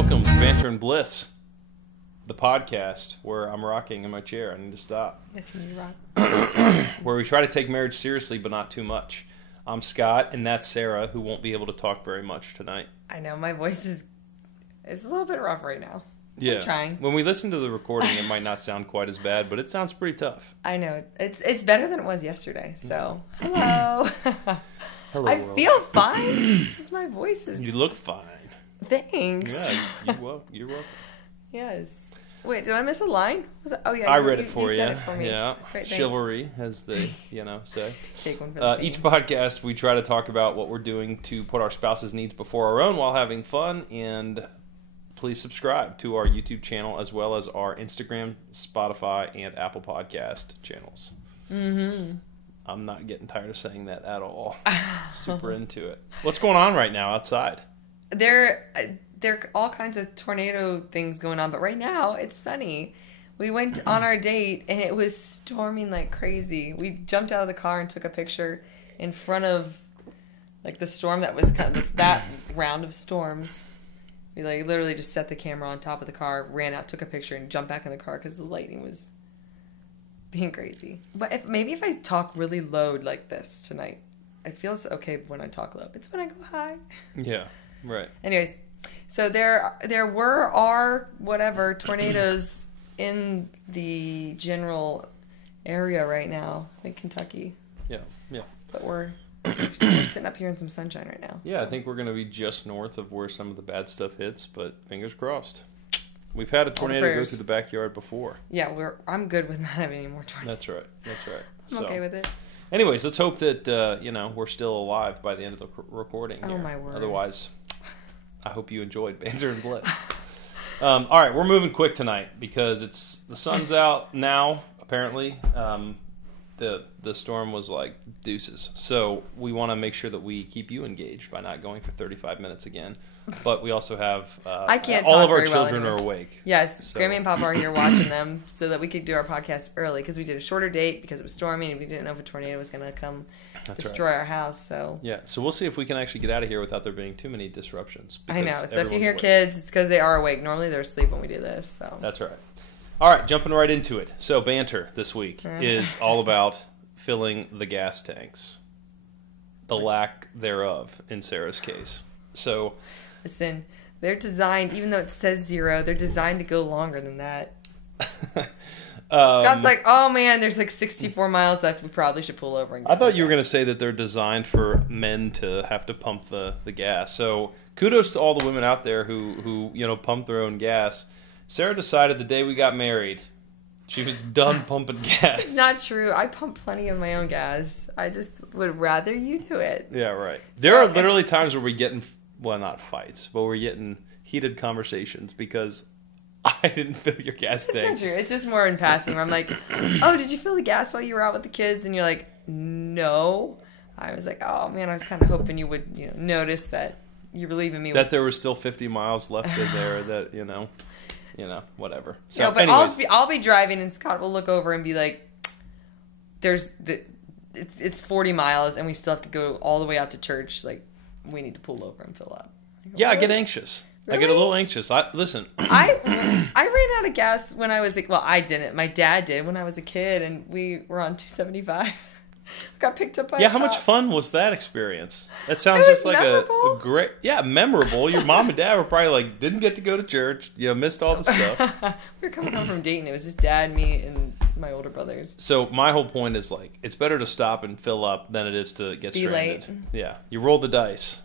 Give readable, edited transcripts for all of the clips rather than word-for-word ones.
Welcome to Banter Bliss, the podcast where I'm rocking in my chair. I need to stop. Yes, you rock. Where we try to take marriage seriously, but not too much. I'm Scott, and that's Sarah, who won't be able to talk very much tonight. I know, my voice is a little bit rough right now. Yeah. I'm trying. When we listen to the recording, it might not sound quite as bad, but it sounds pretty tough. I know. It's better than it was yesterday, so hello. Hello, I world. feel fine. It's just my voice is... You look fine. Thanks. Yeah, you're welcome. Yes. Wait, did I miss a line? Was it? Oh, yeah. I read it for you. Said it for me. Yeah. That's right, thanks. Chivalry, as they, say. Take one for the team. Each podcast, we try to talk about what we're doing to put our spouse's needs before our own while having fun. And please subscribe to our YouTube channel as well as our Instagram, Spotify, and Apple Podcast channels. Mm-hmm. I'm not getting tired of saying that at all. Super into it. What's going on right now outside? There are all kinds of tornado things going on, but right now it's sunny. We went on our date and it was storming like crazy. We jumped out of the car and took a picture in front of like the storm that was kind of that round of storms. We like literally just set the camera on top of the car, ran out, took a picture, and jumped back in the car because the lightning was being crazy. But maybe if I talk really low like this tonight, it feels okay when I talk low. It's when I go high. Yeah. Right. Anyways, so there are whatever tornadoes in the general area right now in Kentucky. Yeah. But we're sitting up here in some sunshine right now. Yeah, so. I think we're going to be just north of where some of the bad stuff hits, but fingers crossed. We've had a tornado go through the backyard before. Yeah, I'm good with not having any more tornadoes. That's right. I'm okay with it. Anyways, let's hope that we're still alive by the end of the recording. Oh, my word. Otherwise, I hope you enjoyed Banter and Bliss. All right, we're moving quick tonight because the sun's out now. Apparently, the storm was like deuces. So we want to make sure that we keep you engaged by not going for 35 minutes again. But we also have I can't all talk of our very well children anymore. are awake. Yes, So- Grammy and Papa are here watching them so that we could do our podcast early because we did a shorter date because it was storming and we didn't know if a tornado was going to come destroy our house. So Yeah, so we'll see if we can actually get out of here without there being too many disruptions. I know. because So if you everyone's hear awake. kids, it's because they are awake. Normally they're asleep when we do this. So That's right. All right, jumping right into it. So Banter this week is all about filling the gas tanks. The lack thereof in Sarah's case. So listen, they're designed, even though it says 0, they're designed to go longer than that. Scott's like, oh man, there's like 64 miles left. We probably should pull over and get I thought some you were gas." going to say that they're designed for men to have to pump the gas. So kudos to all the women out there who pump their own gas. Sarah decided the day we got married, she was done pumping gas. It's not true. I pump plenty of my own gas. I just would rather you do it. Yeah, right. There are literally times where we get in, well, not fights, but we're getting heated conversations because I didn't fill your gas It's not tank. true. It's just more in passing where I'm like, oh, did you fill the gas while you were out with the kids? And you're like, no. I was like, oh man, I was kind of hoping you would notice that you were leaving me. That there was still 50 miles left in there that, whatever. So, but anyways. I'll be driving and Scott will look over and be like, it's 40 miles and we still have to go all the way out to church. Like, we need to pull over and fill up. Yeah, I get anxious. Really? I get a little anxious. Listen. I ran out of gas when I was like, well, I didn't. My dad did when I was a kid, and we were on 275. Got picked up by a How much cop. fun was that experience? That sounds It was just like a great, memorable. Your mom and dad were probably like, didn't get to go to church. Missed all the stuff. We were coming home from Dayton. It was just dad, me, and my older brothers. So my whole point is like, it's better to stop and fill up than it is to get Be stranded. late. Yeah, you roll the dice.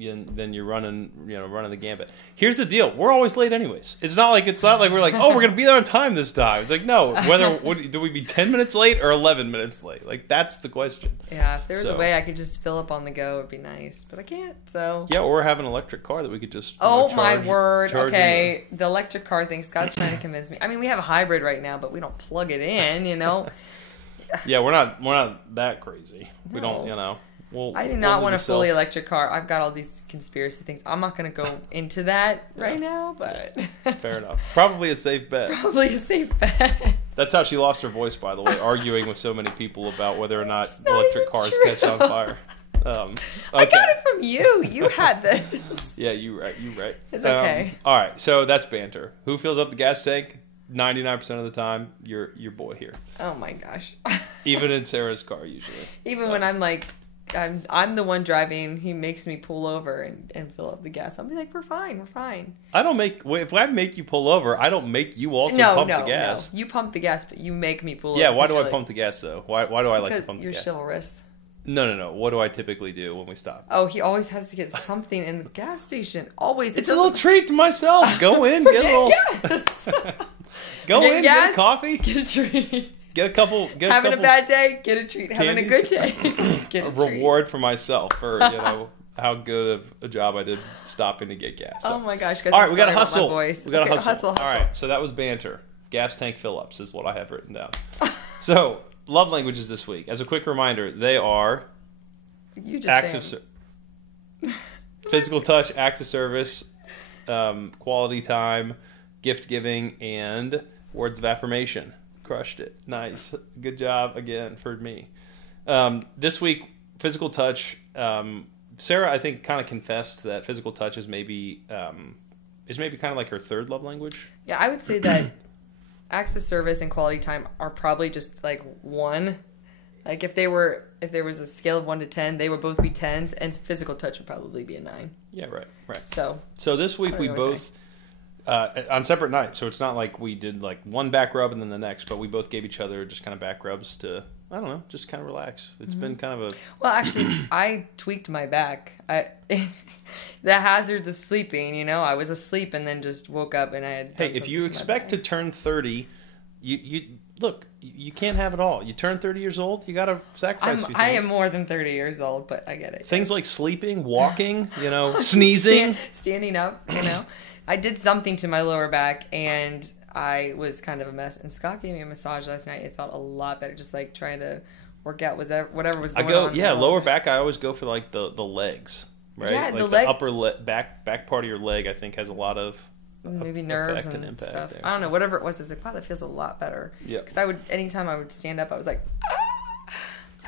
Then you're running the gambit. Here's the deal: we're always late, anyways. It's not like we're like, oh, we're gonna be there on time this time. It's like, no, do we be 10 minutes late or 11 minutes late? Like that's the question. Yeah, if there was a way I could just fill up on the go, it'd be nice, but I can't. So yeah, or have an electric car that we could just. my word! charge Okay, the electric car thing. Scott's trying to convince me. I mean, we have a hybrid right now, but we don't plug it in. Yeah, we're not that crazy. No. We don't. I do not want a fully electric car. I've got all these conspiracy things. I'm not going to go into that right now, but... Fair enough. Probably a safe bet. Probably a safe bet. That's how she lost her voice, by the way, arguing with so many people about whether or not not electric even cars true. catch on fire. I got it from you. You had this. Yeah, you right. It's okay. All right, so that's banter. Who fills up the gas tank? 99% of the time, your boy here. Oh my gosh. Even in Sarah's car, usually. Even when I'm like, I'm the one driving, he makes me pull over and fill up the gas. I'll be like, we're fine. I don't make, if I make you pull over, I don't make you also pump the gas. No. You pump the gas, but you make me pull over. Yeah, why do I pump the gas though? Why do I like to pump the gas? You're chivalrous. No. What do I typically do when we stop? Oh, he always has to get something in the gas station. Always. It's a little treat to myself. Go in, get a little... Gas. Go in, get a coffee. Get a treat. Get a couple... Having a bad day, get a treat. Having a good day, get a treat. Reward for myself for, how good of a job I did stopping to get gas. So. Oh my gosh, guys. All right, we got to hustle. We got to hustle. All right, so that was banter. Gas tank fill-ups is what I have written down. So, love languages this week. As a quick reminder, they are... You just acts of physical touch, acts of service, quality time, gift giving, and words of affirmation. Crushed it. Nice. Good job again for me. This week, physical touch. Sarah, I think, kind of confessed that physical touch is maybe kind of like her third love language. Yeah, I would say that acts of service and quality time are probably just like one. Like if there was a scale of 1 to 10, they would both be 10s, and physical touch would probably be a 9. Yeah, right. So this week we both on separate nights. So it's not like we did like one back rub and then the next, but we both gave each other just kind of back rubs to, I don't know, just kind of relax. It's been kind of a... Well, actually, I tweaked my back. The hazards of sleeping, I was asleep and then just woke up and I had... Hey, if you expect to turn 30, you look, you can't have it all. You turn 30 years old, you got to sacrifice a few things. I am more than 30 years old, but I get it. Things like sleeping, walking, sneezing. Standing up, I did something to my lower back and I was kind of a mess. And Scott gave me a massage last night. It felt a lot better, just like trying to work out whatever was going on. Yeah, lower back, I always go for like the legs, right? Yeah, like the upper back part of your leg, I think, has a lot lot of maybe nerves and impact stuff. there. I don't know, whatever it was like, wow, that feels a lot better. Yeah. Because anytime I would stand up, I was like,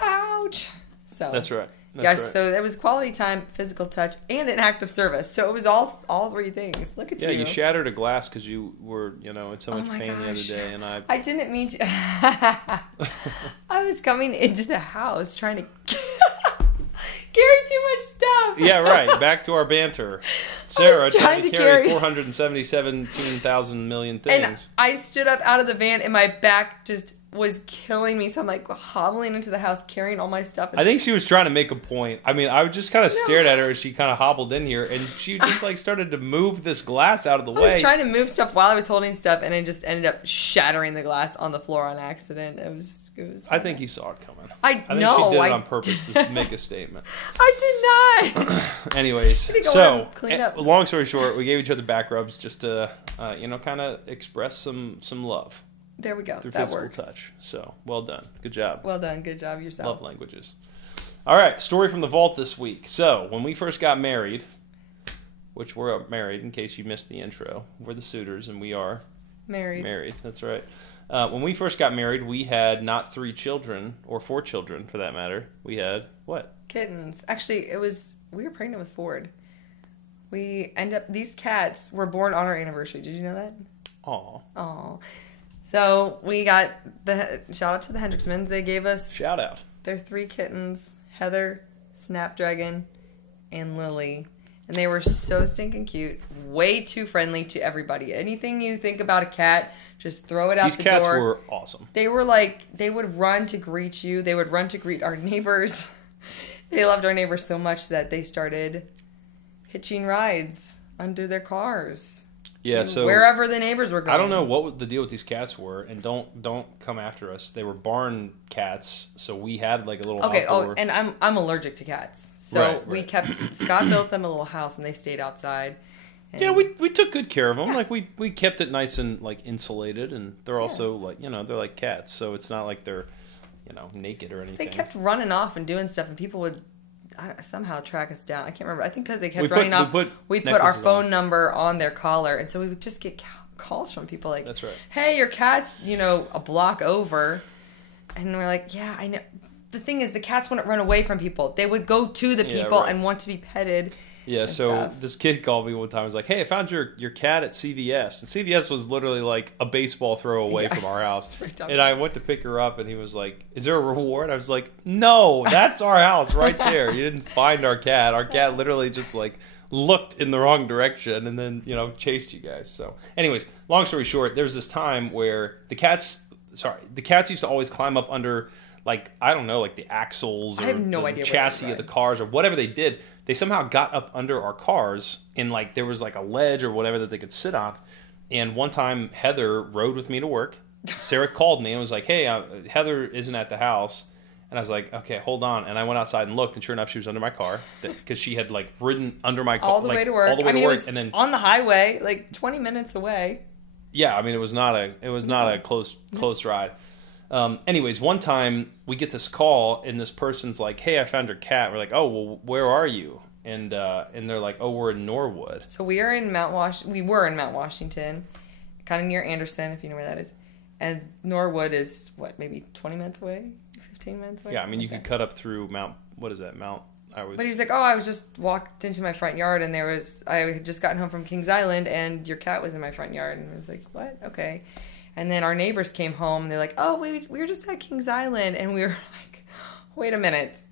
ouch. So that's right. So it was quality time, physical touch, and an act of service. So it was all three things. Look at you. Yeah, you shattered a glass because you were, in so much pain the other day, and I didn't mean to. I was coming into the house trying to carry too much stuff. Yeah, right. Back to our banter. Sarah trying to carry 477,000 million things. And I stood up out of the van, and my back just was killing me. So I'm like hobbling into the house, carrying all my stuff. I think she was trying to make a point. I mean, I just kind of stared at her as she kind of hobbled in here, and she just like started to move this glass out of the way. I was trying to move stuff while I was holding stuff, and I just ended up shattering the glass on the floor on accident. It was. I think you saw it coming. I think she did it on purpose to make a statement. I did not. Anyways, so long story short, we gave each other back rubs just to, kind of express some love. There we go. Through that physical works. touch. So well done. Good job. Well done. Good job yourself. Love languages. All right, story from the vault this week. So when we first got married, which we're married in case you missed the intro, we're the Sutters and we are married. That's right. When we first got married, we had not 3 children, or 4 children for that matter. We had, what? Kittens. Actually, we were pregnant with Ford. These cats were born on our anniversary. Did you know that? Aw. So we got shout out to the Hendricksmans. They gave us... Shout out. Their 3 kittens, Heather, Snapdragon, and Lily. And they were so stinking cute. Way too friendly to everybody. Anything you think about a cat... Just throw it out the door. These cats were awesome. They were they would run to greet you. They would run to greet our neighbors. They loved our neighbors so much that they started hitching rides under their cars. Yeah, so wherever the neighbors were going. I don't know what the deal with these cats were, and don't come after us. They were barn cats, so we had like a little outdoor... and I'm allergic to cats. So we kept Scott built them a little house and they stayed outside. And yeah, we took good care of them. Yeah. Like we kept it nice and like insulated, and they're also like they're like cats, so it's not like they're naked or anything. They kept running off and doing stuff, and people would somehow track us down. I can't remember. I think because they kept running off, we put our phone number on their collar, and so we would just get calls from people like, "That's right. Hey, your cat's a block over," and we're like, "Yeah, I know." the thing is, the cats wouldn't run away from people. They would go to the people and want to be petted. Yeah, so this kid called me one time and was like, hey, I found your cat at CVS. And CVS was literally like a baseball throw away from our house. And I went to pick her up and he was like, is there a reward? I was like, no, that's our house right there. You didn't find our cat. Our cat literally just like looked in the wrong direction and then, chased you guys. So anyways, long story short, there was this time where the cats used to always climb up under, like, I don't know, like the axles or the chassis of the cars or whatever they did. They somehow got up under our cars and like there was like a ledge or whatever that they could sit on. And one time Heather rode with me to work. Sarah called me and was like, hey, Heather isn't at the house. And I was like, okay, hold on. And I went outside and looked, and sure enough, she was under my car because she had like ridden under my car all the way to work. It was and then on the highway, like 20 minutes away. Yeah, I mean, it was not a close ride. Anyways, one time we get this call and this person's like, hey, I found your cat. We're like, oh, well, where are you? And they're like, oh, we're in Norwood. So we were in Mount Washington, kind of near Anderson, if you know where that is. And Norwood is, maybe 20 minutes away? 15 minutes away? Yeah, I mean, you could cut up through what is that, But he's like, I was just walked into my front yard and I had just gotten home from Kings Island and your cat was in my front yard. And I was like, what? Okay. And then our neighbors came home and they're like, oh, we were just at Kings Island. And we were like, wait a minute.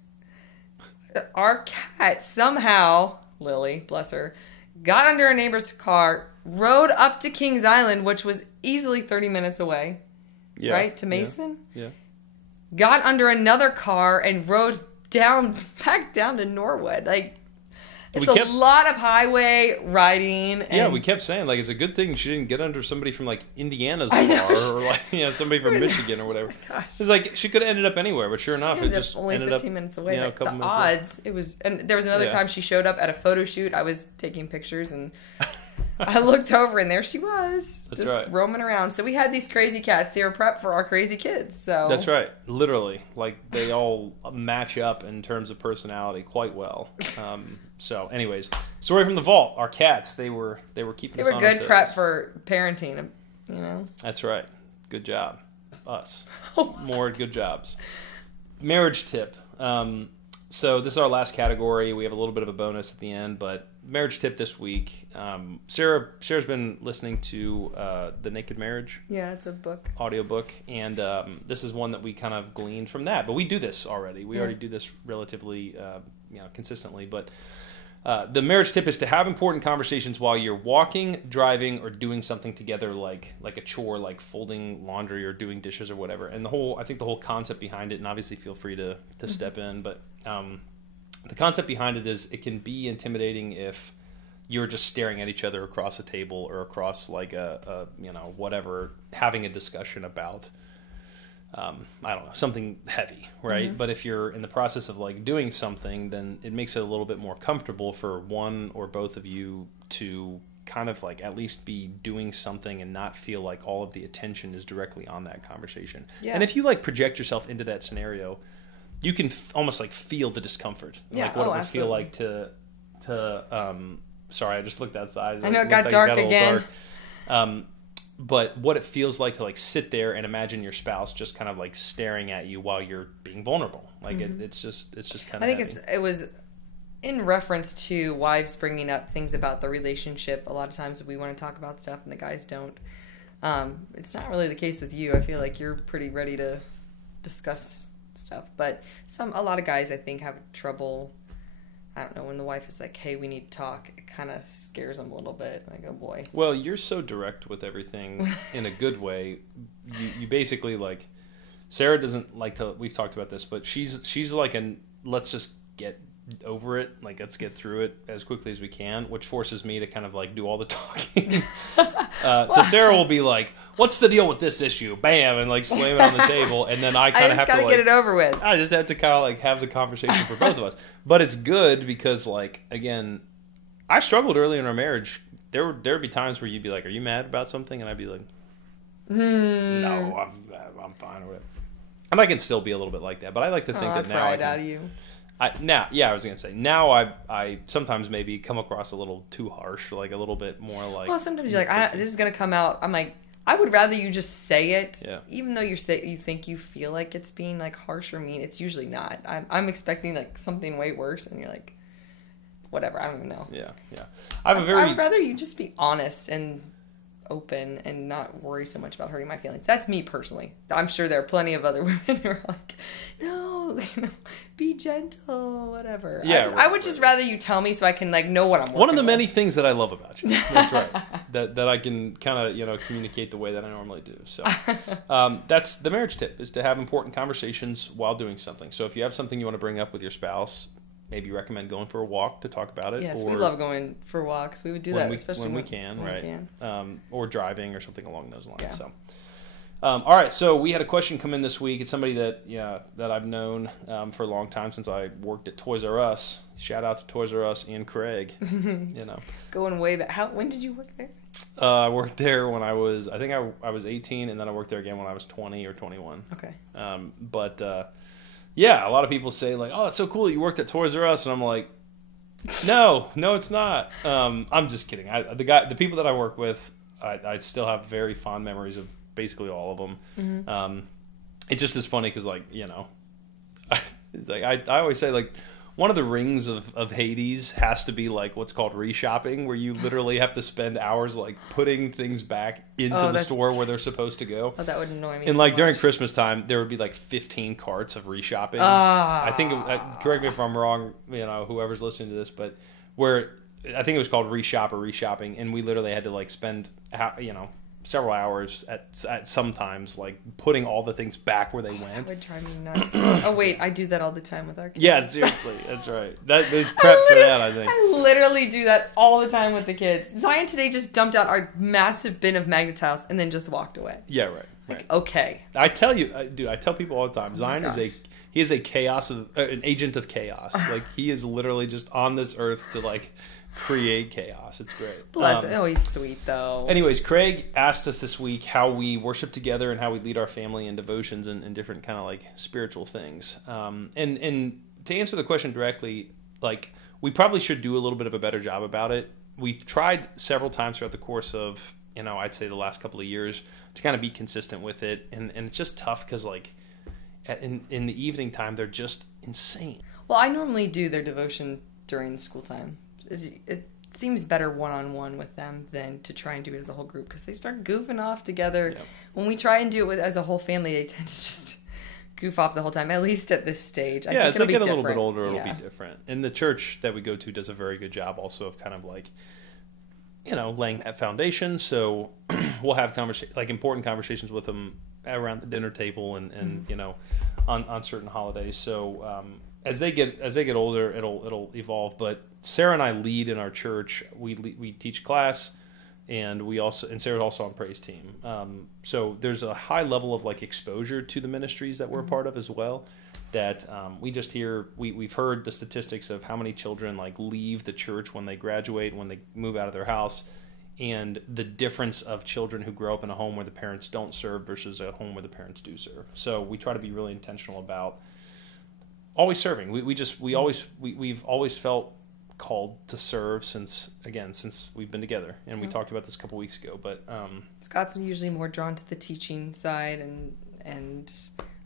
Our cat somehow, Lily, bless her, got under a neighbor's car, rode up to Kings Island, which was easily 30 minutes away, right, to Mason? Yeah. Got under another car and rode back down to Norwood. Like, it's a lot of highway riding. And we kept saying, like, it's a good thing she didn't get under somebody from, like, Indiana's car or, like, somebody from Michigan or whatever. Oh it's like, she could have ended up anywhere, but sure enough, it just only ended 15 minutes away. a couple the minutes odds, away. It was, and there was another time she showed up at a photo shoot. I was taking pictures and I looked over and there she was, roaming around. So we had these crazy cats. They were prepped for our crazy kids. So that's right, literally. Like they all match up in terms of personality quite well. So, anyways, story from the vault. Our cats, they were keeping. They were good prep for parenting. That's right. Good job, us. More good jobs. Marriage tip. So this is our last category. We have a little bit of a bonus at the end, but marriage tip this week. Sarah's been listening to The Naked Marriage. Yeah, it's a book. Audiobook. And this is one that we kind of gleaned from that. But we do this already. We already do this relatively consistently. But the marriage tip is to have important conversations while you're walking, driving, or doing something together like a chore, like folding laundry or doing dishes or whatever. And I think the whole concept behind it, and obviously feel free to step in, but the concept behind it is it can be intimidating if you're just staring at each other across a table or across like a whatever, having a discussion about I don't know, something heavy, right? But if you're in the process of like doing something, then it makes it a little bit more comfortable for one or both of you to kind of like at least be doing something and not feel like all of the attention is directly on that conversation. Yeah. And if you like project yourself into that scenario, you can almost like feel the discomfort. Yeah. Like what it would feel like to sorry, I just looked outside. I know it got dark again. Dark. But what it feels like to like sit there and imagine your spouse just kind of like staring at you while you're being vulnerable. Like it's just kind of. I think it was in reference to wives bringing up things about the relationship. A lot of times we want to talk about stuff and the guys don't. It's not really the case with you. I feel like you're pretty ready to discuss stuff, but a lot of guys I think have trouble. I don't know, when the wife is like, hey, we need to talk, it kind of scares them a little bit. Like, oh boy. Well, you're so direct with everything in a good way. You basically like, Sarah doesn't like to, we've talked about this, but she's like let's just get over it. Like, let's get through it as quickly as we can, which forces me to kind of like do all the talking. So Sarah will be like, what's the deal with this issue? Bam, and like slam it on the table. And then I kind of have to like, get it over with. I just have to kind of like have the conversation for both of us. But it's good because like, again, I struggled early in our marriage. There would be times where you'd be like, are you mad about something? And I'd be like, no, I'm fine or whatever. And I can still be a little bit like that, but I like to think that now I out of you. I was going to say, now I sometimes maybe come across a little too harsh, like a little bit more like... Well, sometimes you're like, this is going to come out. I'm like, I would rather you just say it, even though you think you feel like it's being like harsh or mean. It's usually not. I'm expecting like something way worse, and you're like, whatever. I don't even know. Yeah. I'd rather you just be honest and open and not worry so much about hurting my feelings. That's me personally. I'm sure there are plenty of other women who are like, no, be gentle, whatever. Yeah, I would just rather you tell me so I can like know what I'm working One of the with. many things that I love about you. That's right. that I can kind of communicate the way that I normally do. So that's the marriage tip, is to have important conversations while doing something. So if you have something you want to bring up with your spouse, maybe recommend going for a walk to talk about it. Yes, we love going for walks. We would do that, especially when we can, right? We can. Or driving or something along those lines. Yeah. So, all right. So we had a question come in this week. It's somebody that I've known for a long time, since I worked at Toys R Us. Shout out to Toys R Us and Craig. Going way back. When did you work there? I worked there when I was 18, and then I worked there again when I was 20 or 21. Okay. Yeah, a lot of people say like, "Oh, it's so cool that you worked at Toys R Us," and I'm like, "No, it's not." I'm just kidding. The people that I work with, I still have very fond memories of basically all of them. Mm-hmm. It just is funny because it's like I always say like, one of the rings of Hades has to be like what's called reshopping, where you literally have to spend hours like putting things back into the store where they're supposed to go. Oh, that would annoy me. And so like much. during Christmas time, there would be like 15 carts of reshopping. I think, correct me if I'm wrong, whoever's listening to this, but where I think it was called reshop or reshopping, and we literally had to like spend several hours at sometimes like putting all the things back where they went. That would drive me nuts. Oh wait, I do that all the time with our kids. Yeah, seriously, that's right. There's prep for that, I think. I literally do that all the time with the kids. Zion today just dumped out our massive bin of magnet tiles and then just walked away. Yeah, right. Like, okay. I tell you, dude, I tell people all the time, Zion is a chaos an agent of chaos. Like, he is literally just on this earth to like create chaos. It's great. Bless him. Oh, he's sweet though. Anyways, Craig asked us this week how we worship together and how we lead our family in devotions and different kind of like spiritual things. And to answer the question directly, like, we probably should do a little bit of a better job about it. We've tried several times throughout the course of, I'd say the last couple of years to kind of be consistent with it. And it's just tough because like in the evening time, they're just insane. Well, I normally do their devotion during school time. It seems better one-on-one with them than to try and do it as a whole group, because they start goofing off together. Yep. When we try and do it as a whole family, they tend to just goof off the whole time, at least at this stage. I think as they get a little bit different. older, it'll be different. And the church that we go to does a very good job also of kind of like, laying that foundation. So we'll have important conversations with them around the dinner table and on certain holidays. So as they get older, it'll evolve. But Sarah and I lead in our church. We teach class, and Sarah's also on praise team. So there's a high level of like exposure to the ministries that we're a part of as well. That we just hear. We've heard the statistics of how many children like leave the church when they graduate, when they move out of their house, and the difference of children who grow up in a home where the parents don't serve versus a home where the parents do serve. So we try to be really intentional about always serving. We've always felt called to serve since we've been together, and we talked about this a couple weeks ago. But Scott's usually more drawn to the teaching side, and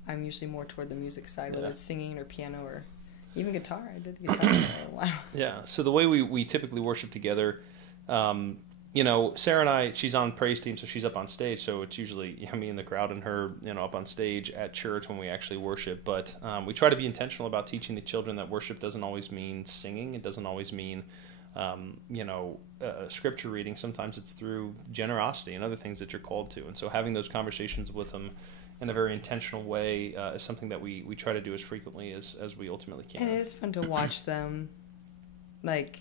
I'm usually more toward the music side, whether it's singing or piano or even guitar. I did the guitar for a while. Yeah. So the way we typically worship together, Sarah and I, she's on praise team, so she's up on stage. So it's usually me in the crowd and her, up on stage at church when we actually worship. But we try to be intentional about teaching the children that worship doesn't always mean singing. It doesn't always mean, scripture reading. Sometimes it's through generosity and other things that you're called to. And so having those conversations with them in a very intentional way is something that we try to do as frequently as we ultimately can. And it is fun to watch them, like,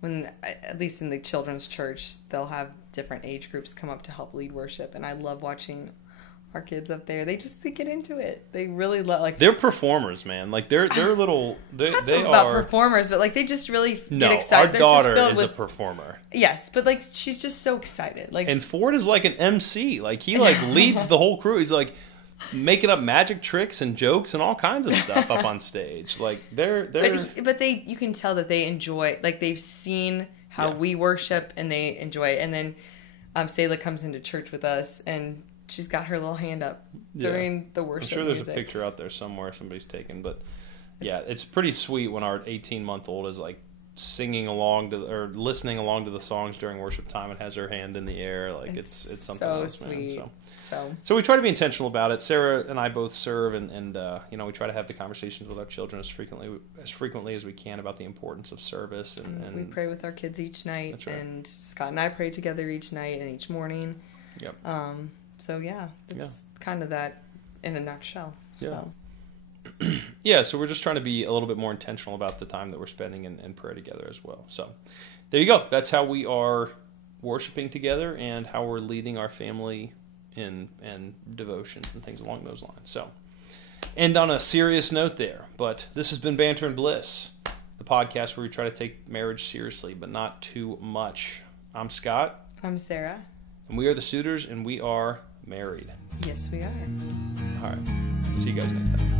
when, at least in the children's church, they'll have different age groups come up to help lead worship, and I love watching our kids up there. They get into it. They really love, like, they're performers, man. Like they're little. They are about performers, but like they just really get excited. Our daughter is a performer. Yes, but like she's just so excited. Like, and Ford is like an MC. Like he like leads the whole crew. He's like making up magic tricks and jokes and all kinds of stuff up on stage. Like they're but you can tell that they enjoy, like they've seen how we worship and they enjoy it. And then Selah comes into church with us, and she's got her little hand up during the worship I'm sure there's music. a picture out there somewhere somebody's taken, but yeah, it's pretty sweet when our 18-month-old is like singing along to or listening along to the songs during worship time and has her hand in the air. Like it's something so else, sweet. man. So we try to be intentional about it. Sarah and I both serve, and we try to have the conversations with our children as frequently as we can about the importance of service. And we pray with our kids each night, That's right. and Scott and I pray together each night and each morning. Yep. So that's kind of that in a nutshell. Yeah. So. Yeah, so we're just trying to be a little bit more intentional about the time that we're spending in prayer together as well. So there you go. That's how we are worshiping together and how we're leading our family in devotions and things along those lines. So end on a serious note there, but this has been Banter and Bliss, the podcast where we try to take marriage seriously, but not too much. I'm Scott. I'm Sarah. And we are the Sutters, and we are married. Yes, we are. All right. See you guys next time.